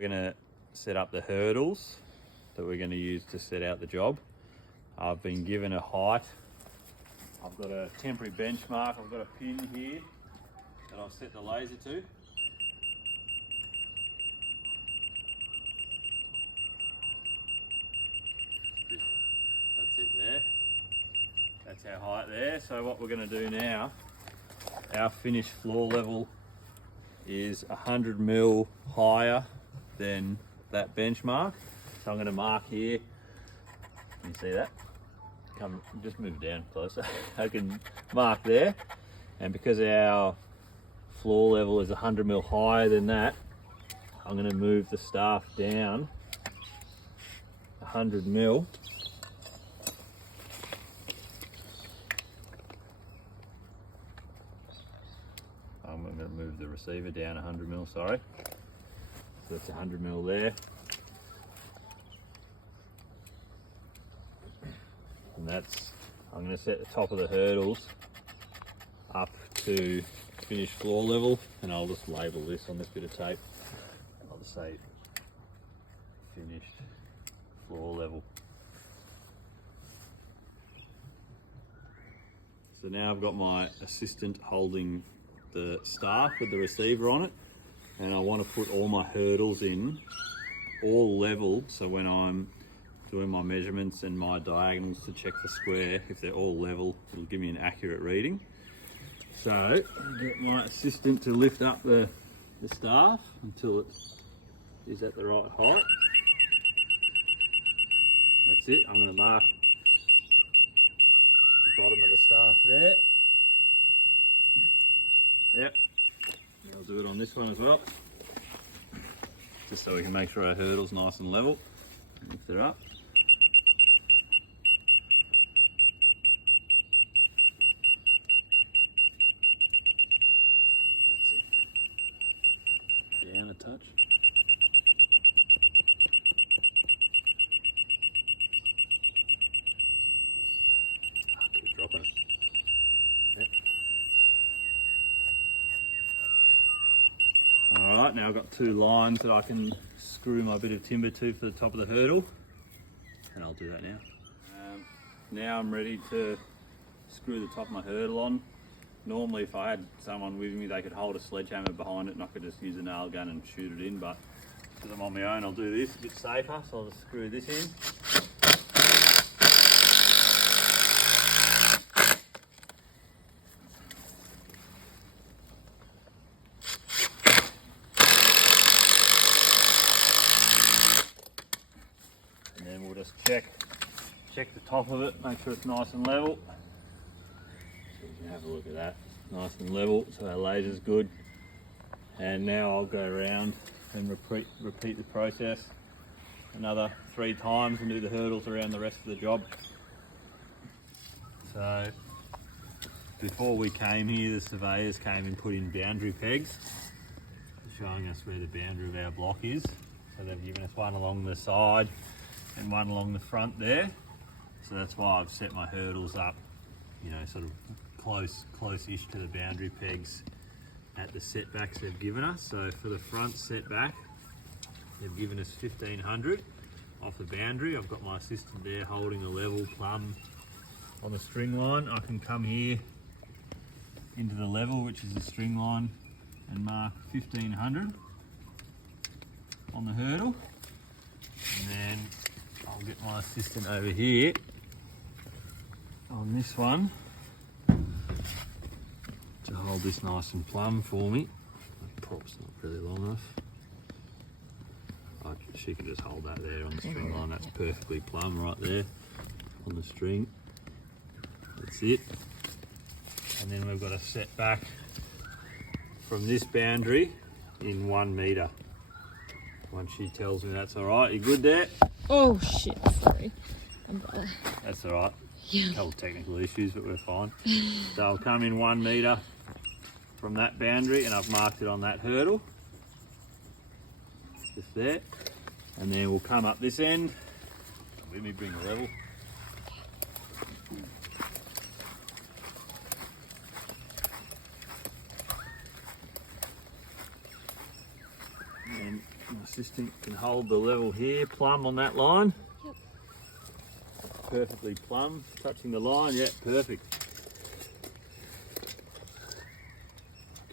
We're going to set up the hurdles that we're going to use to set out the job. I've been given a height. I've got a temporary benchmark. I've got a pin here that I've set the laser to. That's it there. That's our height there. So what we're going to do now, our finished floor level is 100 mil higher than that benchmark. So I'm going to mark here. Can you see that? Come, just move down closer. I can mark there. And because our floor level is 100 mil higher than that, I'm going to move the staff down 100 mil. I'm going to move the receiver down 100 mil, sorry. So that's 100 mil there. And that's, I'm going to set the top of the hurdles up to finished floor level, and I'll just label this on this bit of tape. I'll just say finished floor level. So now I've got my assistant holding the staff with the receiver on it, and I want to put all my hurdles in all level, so when I'm doing my measurements and my diagonals to check the square, if they're all level, it'll give me an accurate reading. So I get my assistant to lift up the staff until it is at the right height. That's it. I'm going to mark the bottom of the staff there. Yep. I'll do it on this one as well, just so we can make sure our hurdle's nice and level. Lift her up. Down a touch. Keep dropping it. Yep. Alright, now I've got two lines that I can screw my bit of timber to for the top of the hurdle, and I'll do that now. Now I'm ready to screw the top of my hurdle on. Normally if I had someone with me, they could hold a sledgehammer behind it and I could just use a nail gun and shoot it in, but because I'm on my own, I'll do this a bit safer, so I'll just screw this in. And then we'll just check the top of it, make sure it's nice and level. So you can have a look at that, nice and level, so our laser's good. And now I'll go around and repeat the process another 3 times and do the hurdles around the rest of the job. So before we came here, the surveyors came and put in boundary pegs, showing us where the boundary of our block is. So they've given us one along the side and one along the front there. So that's why I've set my hurdles up, you know, sort of close-ish to the boundary pegs at the setbacks they've given us. So for the front setback, they've given us 1500 off the boundary. I've got my assistant there holding a level plumb on the string line. I can come here into the level, which is the string line, and mark 1500 on the hurdle. And then I'll get my assistant over here on this one to hold this nice and plumb for me. The prop's not really long enough. She can just hold that there on the string line. That's perfectly plumb right there on the string. That's it. And then we've got to set back from this boundary in 1 metre. Once she tells me that's all right, you good there? Oh shit, sorry. That's all right. Yeah. A couple of technical issues, but we're fine. So I'll come in 1 metre from that boundary, and I've marked it on that hurdle. Just there. And then we'll come up this end. Let me bring the level. And my assistant assistant can hold the level here, plumb on that line. Yep. Perfectly plumb, touching the line, yeah, perfect.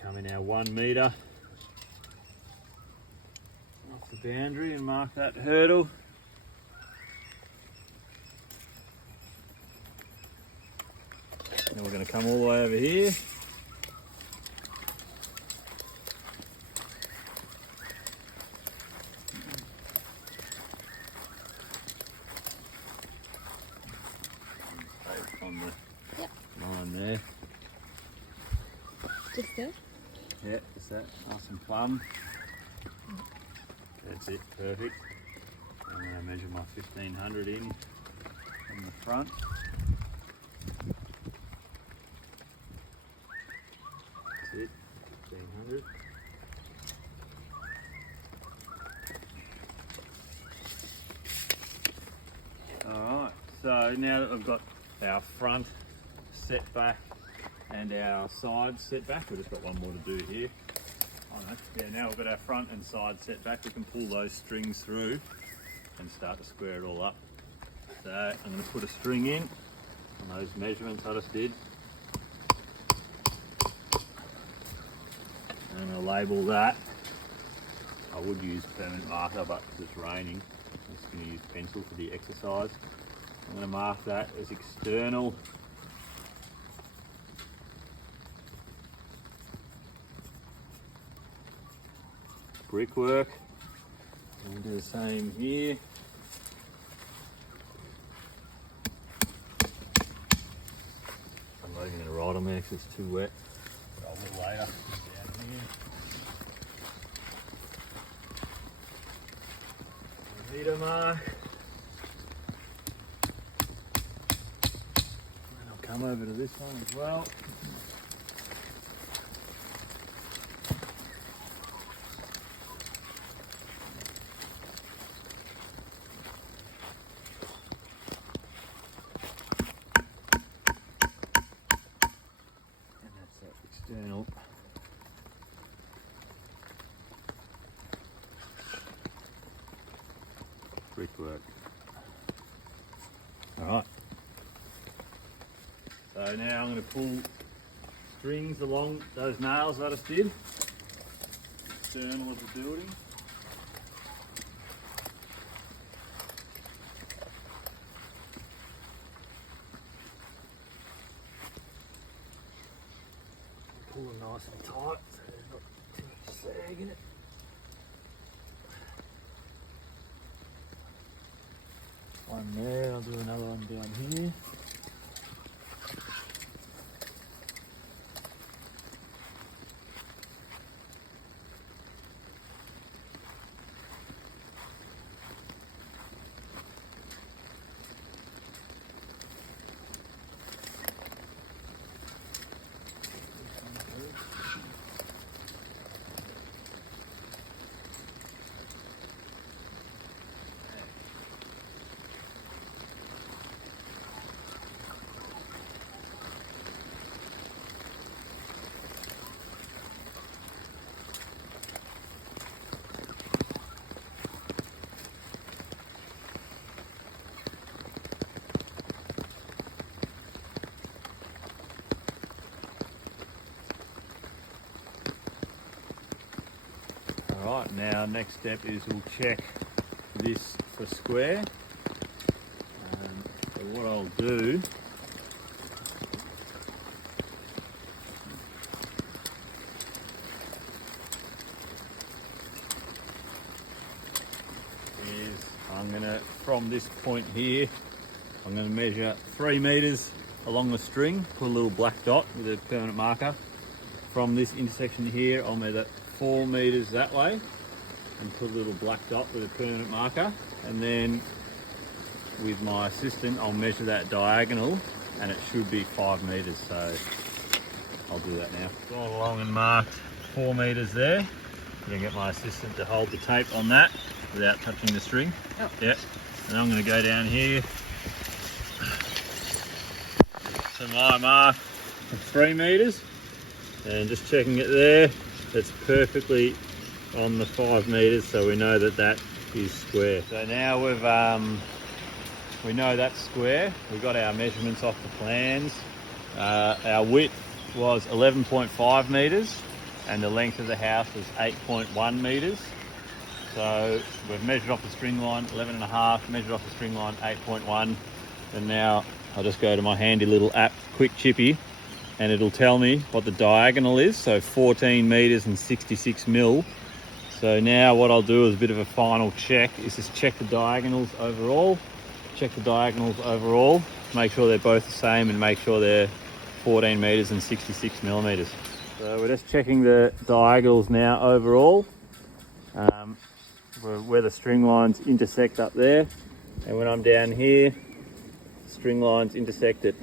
Come in our 1 metre off the boundary and mark that hurdle. Now we're going to come all the way over here. On the line there. Just there. Yeah, just that, nice and plumb. That's it, perfect. I'm going to measure my 1500 in from the front. That's it, 1500. Alright, so now that we've got our front set back and our side set back, we've just got one more to do here. Oh no, yeah, now we've got our front and side set back, we can pull those strings through and start to square it all up. So I'm going to put a string in on those measurements I just did. And I'm going to label that. I would use permanent marker, but because it's raining, I'm just going to use pencil for the exercise. I'm going to mark that as external. Brickwork. We'll do the same here. I'm not even going to write on there because it's too wet. But I will later. Down here. Meter mark. And I'll come over to this one as well. External. Brickwork. Alright. So now I'm going to pull strings along those nails that I just did. External of the building. Pull them nice and tight so there's not too much sag in it. One there, I'll do another one down here. Alright, now next step is we'll check this for square. So what I'll do is I'm going to, from this point here, I'm going to measure 3 meters along the string, put a little black dot with a permanent marker. From this intersection here, I'll measure 4 meters that way and put a little black dot with a permanent marker, and then with my assistant I'll measure that diagonal and it should be 5 meters, so I'll do that now. Gone along and marked 4 meters there. I'm going to get my assistant to hold the tape on that without touching the string. Yep. Yep. And I'm going to go down here to my mark of 3 meters and just checking it there. That's perfectly on the 5 meters, so we know that that is square. So now we know that's square. We got our measurements off the plans. Our width was 11.5 meters and the length of the house was 8.1 meters. So we've measured off the string line 11.5, measured off the string line 8.1, and now I'll just go to my handy little app, Quick Chippy, and it'll tell me what the diagonal is, so 14 meters and 66 mil. So now what I'll do is a bit of a final check, is just check the diagonals overall, make sure they're both the same and make sure they're 14 meters and 66 millimeters. So we're just checking the diagonals now overall, where the string lines intersect up there, and when I'm down here, string lines intersect at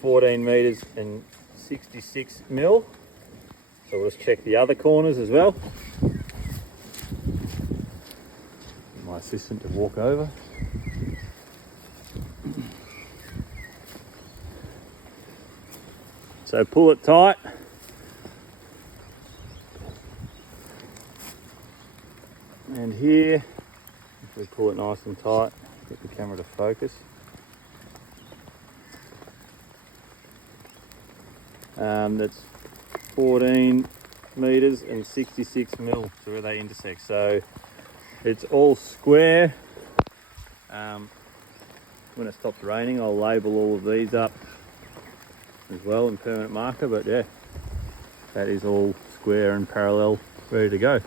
14 meters and 66 mil. So we'll just check the other corners as well. My assistant to walk over. So pull it tight. And here, if we pull it nice and tight, get the camera to focus. That's 14 meters and 66 mil, so where they intersect. So it's all square. When it stops raining, I'll label all of these up as well in permanent marker, but yeah, that is all square and parallel, ready to go.